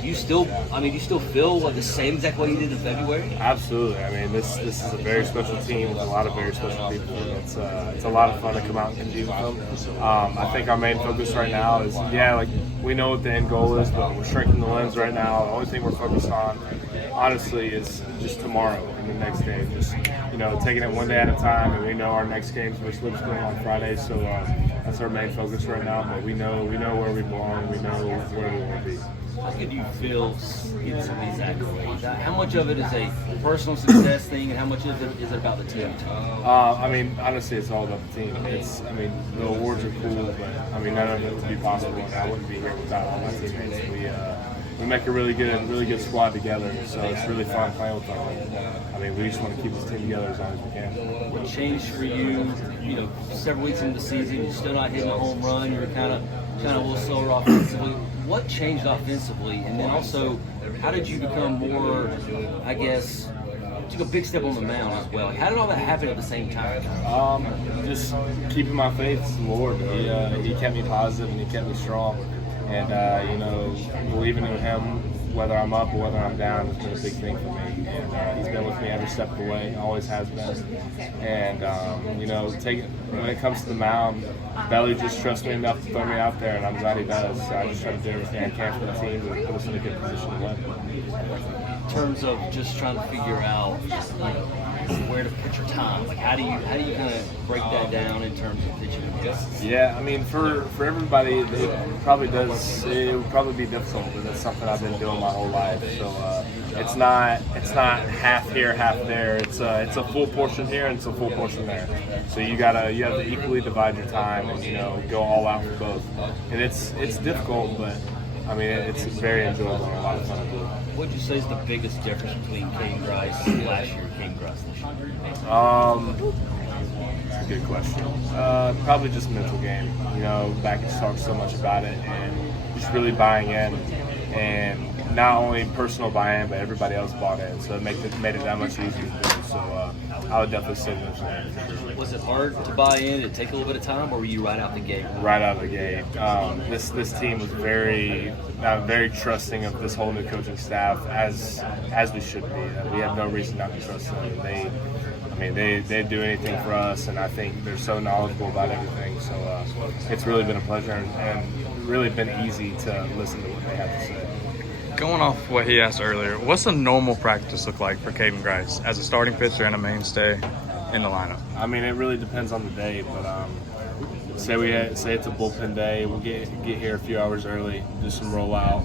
Do you still feel like the same exact way you did in February? Absolutely. I mean, this is a very special team with a lot of very special people. It's a lot of fun to come out and compete with them. I think our main focus right now is, like we know what the end goal is, but we're shrinking the lens right now. The only thing we're focused on, honestly, is just tomorrow and the next day. Just taking it one day at a time. And we know our next game's versus Lipscomb on Friday, so that's our main focus right now. But we know where we belong. We know where we want to be. How good do you feel getting some of these accolades? How much of it is a personal success thing, and how much of it is about the team? I mean, honestly, it's all about the team. The awards are cool, but none of it would be possible, and I wouldn't be here without all my teammates. We make a really good squad together, so it's really fun playing with them. We just want to keep this team together as long as we can. What changed for you? Several weeks into the season, you're still not hitting a home run. You're kind of a little slower offensively. What changed offensively, and then also, how did you become more? I guess took a big step on the mound as well. How did all that happen at the same time? Just keeping my faith in the Lord. He kept me positive and he kept me strong. And believing in Him, whether I'm up or whether I'm down, has been a big thing for me. And He's been with me every step of the way, always has been. And when it comes to the mound, Belly just trusts me enough to throw me out there, and I'm glad he does. So I just try to do everything I can for the team to put us in a good position to win. In terms of just trying to figure out where to put your time, like how do you kind of break that down in terms of pitching? Yeah, for everybody, it would probably be difficult, but that's something I've been doing my whole life. So it's not half here, half there. It's a full portion here and it's a full portion there. So you have to equally divide your time and go all out for both. And it's difficult, but it's very enjoyable and a lot of fun to do. What would you say is the biggest difference between Caden Grice last year and Caden Grice this year? That's a good question. Probably just mental game. Backage talks so much about it, and just really buying in, and not only personal buy-in, but everybody else bought in. So it made it that much easier to do. So I would definitely say those. Was it hard to buy in? Did it take a little bit of time, or were you right out the gate? Right out of the gate. This team was very trusting of this whole new coaching staff, as we should be. We have no reason not to trust them. They'd do anything for us, and I think they're so knowledgeable about everything. So it's really been a pleasure and really been easy to listen to what they have to say. Going off what he asked earlier, what's a normal practice look like for Caden Grice as a starting pitcher and a mainstay in the lineup? It really depends on the day, but say it's a bullpen day, we'll get here a few hours early, do some rollout,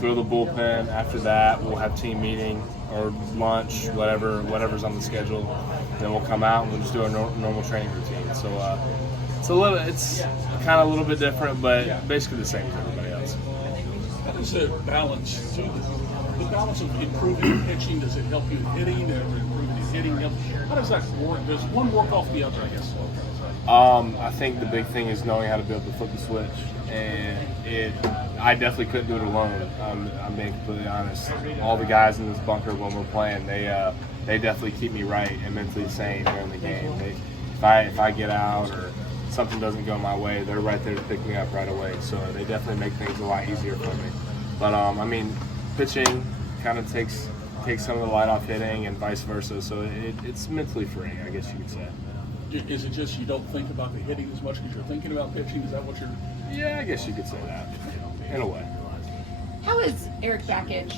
throw the bullpen. After that, we'll have team meeting or lunch, whatever's on the schedule. Then we'll come out and we'll just do our normal training routine. So it's kind of a little bit different, but basically the same as everybody else. How does it balance the balance of improving your pitching? Does it help you in hitting? Improving in hitting? How does that work? Does one work off the other, I guess? I think the big thing is knowing how to be able to flip the switch, and I definitely couldn't do it alone. I'm being completely honest. All the guys in this bunker when we're playing, they definitely keep me right and mentally sane during the game. If I get out or something doesn't go my way, they're right there to pick me up right away. So they definitely make things a lot easier for me. But pitching kind of takes some of the light off hitting and vice versa. So it's mentally freeing, I guess you could say. Is it just you don't think about the hitting as much because you're thinking about pitching? Is that what you're? Yeah, I guess you could say that, in a way. How has Eric Backage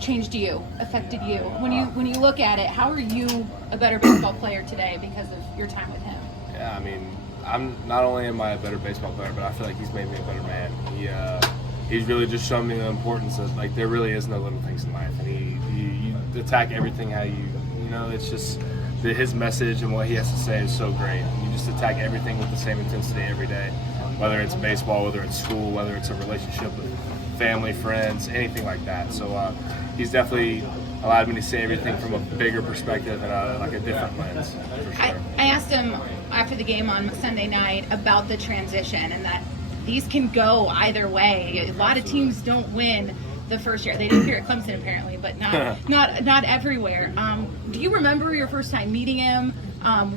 changed you, affected you? When you look at it, how are you a better baseball player today because of your time with him? Yeah, I'm not only am I a better baseball player, but I feel like he's made me a better man. He's really just shown me the importance of there really is no little things in life, and you attack everything how it's just his message and what he has to say is so great. You just attack everything with the same intensity every day, whether it's baseball, whether it's school, whether it's a relationship with family, friends, anything like that. So he's definitely allowed me to see everything from a bigger perspective and a different lens, for sure. I asked him after the game on Sunday night about the transition and that these can go either way. A lot of teams don't win the first year. They did here at Clemson apparently, but not everywhere. Do you remember your first time meeting him?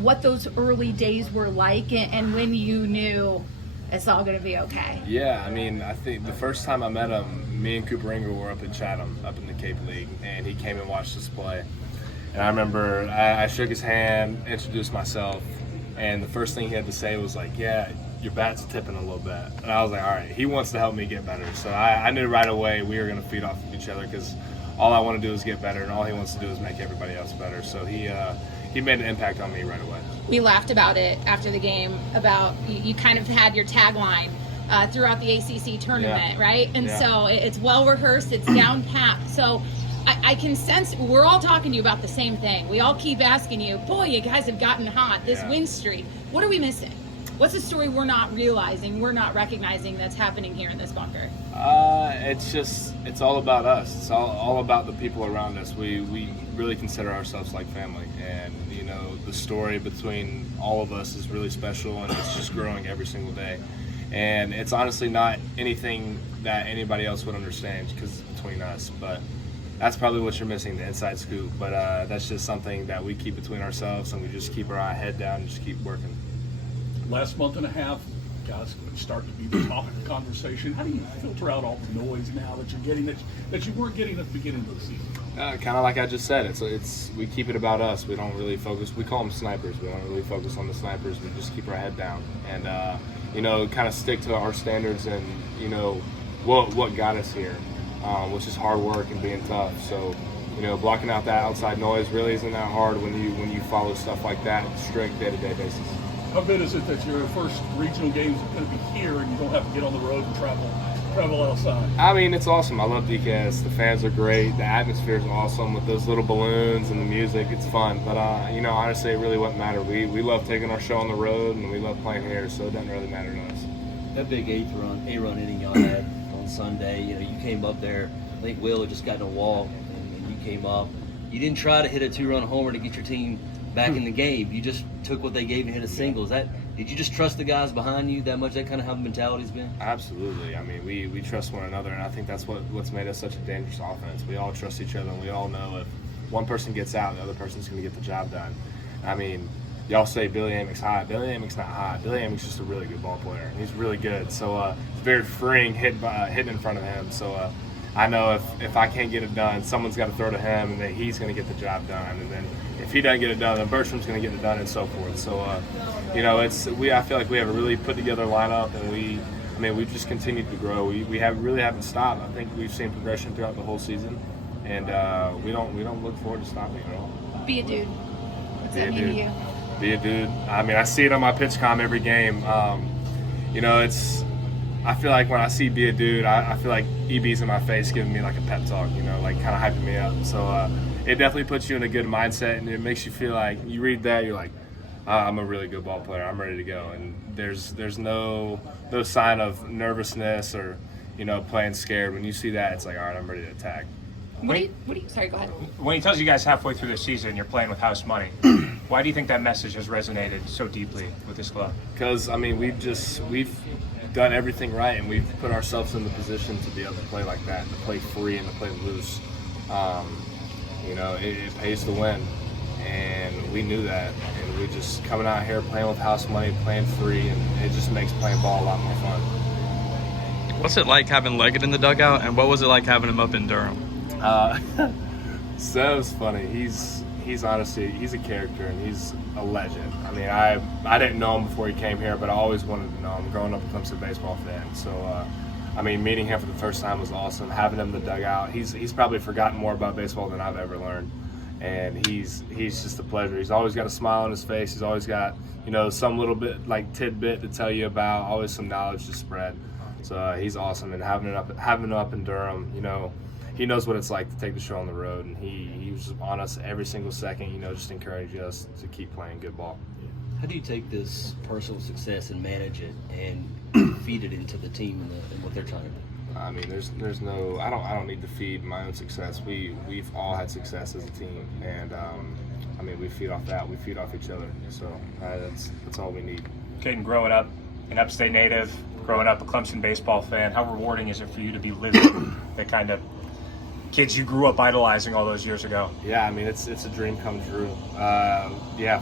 What those early days were like, and when you knew it's all going to be okay. Yeah, I mean, I think the first time I met him, me and Cooper Ingram were up in Chatham, up in the Cape League, and he came and watched us play. And I remember I shook his hand, introduced myself, and the first thing he had to say was like, yeah, your bat's tipping a little bit. And I was like, all right, he wants to help me get better. So I knew right away we were going to feed off of each other because all I want to do is get better, and all he wants to do is make everybody else better. So he made an impact on me right away. We laughed about it after the game, about you kind of had your tagline throughout the ACC tournament, right? And so it's well rehearsed, it's down pat. So I can sense we're all talking to you about the same thing. We all keep asking you, boy, you guys have gotten hot, this win streak. What are we missing? What's the story we're not realizing, we're not recognizing that's happening here in this bunker? It's all about us. It's all about the people around us. We really consider ourselves like family, and you know, the story between all of us is really special, and it's just growing every single day. And it's honestly not anything that anybody else would understand because it's between us, but that's probably what you're missing, the inside scoop. But that's just something that we keep between ourselves, and we just keep our head down and just keep working. Last month and a half, guys start to be the topic of conversation. How do you filter out all the noise now that you're getting that you weren't getting at the beginning of the season? Kind of like I just said, it's we keep it about us. We don't really focus. We call them snipers. We don't really focus on the snipers. We just keep our head down and you know, kind of stick to our standards and you know what got us here, which is hard work and being tough. So you know, blocking out that outside noise really isn't that hard when you follow stuff like that strict day-to-day basis. How good is it that your first regional games are going to be here and you don't have to get on the road and travel outside? I mean, it's awesome. I love DCAS. The fans are great. The atmosphere is awesome with those little balloons and the music. It's fun. But, you know, honestly, it really wouldn't matter. We love taking our show on the road, and we love playing here, so it doesn't really matter to us. That big A-run inning y'all had on Sunday, you know, you came up there. I think Will had just gotten a walk, and you came up. You didn't try to hit a 2-run homer to get your team back in the game. You just took what they gave and hit a single. Did you just trust the guys behind you that much? That kind of how the mentality's been? Absolutely. I mean, we trust one another, and I think that's what's made us such a dangerous offense. We all trust each other, and we all know if one person gets out, the other person's going to get the job done. I mean, y'all say Billy Amick's hot. Billy Amick's not hot. Billy Amick's just a really good ball player, and he's really good. So it's very freeing hitting in front of him. So I know if I can't get it done, someone's got to throw to him, and then he's going to get the job done. And then if he doesn't get it done, then Bertram's going to get it done, and so forth. So, you know, I feel like we have a really put together lineup, and we've just continued to grow. We really haven't stopped. I think we've seen progression throughout the whole season, and we don't look forward to stopping at all. Be a dude. What's that mean to you? Be a dude. I mean, I see it on my pitch comm every game. You know, I feel like when I see be a dude, I feel like EB's in my face giving me like a pep talk, you know, like kind of hyping me up. So it definitely puts you in a good mindset, and it makes you feel like you read that, you're like, I'm a really good ball player. I'm ready to go. And there's no sign of nervousness or, you know, playing scared. When you see that, it's like, all right, I'm ready to attack. Sorry, go ahead. When he tells you guys halfway through the season you're playing with house money, why do you think that message has resonated so deeply with this club? Because, I mean, we've done everything right, and we've put ourselves in the position to be able to play like that, to play free and to play loose. You know, it pays to win, and we knew that. And we just coming out here playing with house money, playing free, and it just makes playing ball a lot more fun. What's it like having Leggett in the dugout, and what was it like having him up in Durham? Seb's funny. He's honestly, he's a character, and he's a legend. I mean, I didn't know him before he came here, but I always wanted to know him growing up a Clemson baseball fan. So, I mean, meeting him for the first time was awesome. Having him in the dugout, he's probably forgotten more about baseball than I've ever learned. And he's just a pleasure. He's always got a smile on his face. He's always got, you know, some little bit like tidbit to tell you about, always some knowledge to spread. So he's awesome. And having him up in Durham, you know, he knows what it's like to take the show on the road, and he was just on us every single second, you know, just encouraging us to keep playing good ball. How do you take this personal success and manage it and feed it into the team and what they're trying to do? I mean, there's no, I don't need to feed my own success. We've all had success as a team, and I mean, we feed off that. We feed off each other. So that's all we need. Caden, growing up an upstate native, growing up a Clemson baseball fan, how rewarding is it for you to be living the kind of kids you grew up idolizing all those years ago. Yeah, I mean, it's a dream come true.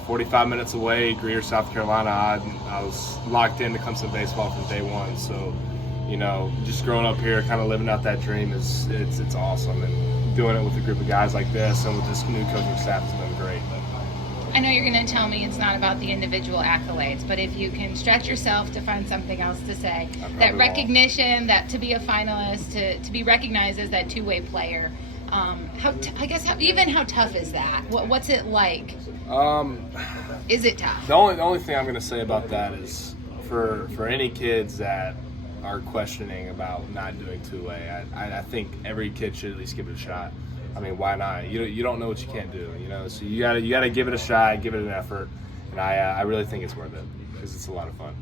45 minutes away, Greer, South Carolina. I was locked into Clemson baseball from day one. So, just growing up here, kind of living out that dream it's awesome. And doing it with a group of guys like this and with this new coaching staff has been great. I know you're going to tell me it's not about the individual accolades, but if you can stretch yourself to find something else to say, that recognition, that to be a finalist, to be recognized as that two-way player, how tough is that? What's it like? Is it tough? The only thing I'm going to say about that is for any kids that are questioning about not doing two-way, I think every kid should at least give it a shot. I mean, why not? You don't know what you can't do, So you gotta give it a shot, give it an effort, and I really think it's worth it because it's a lot of fun.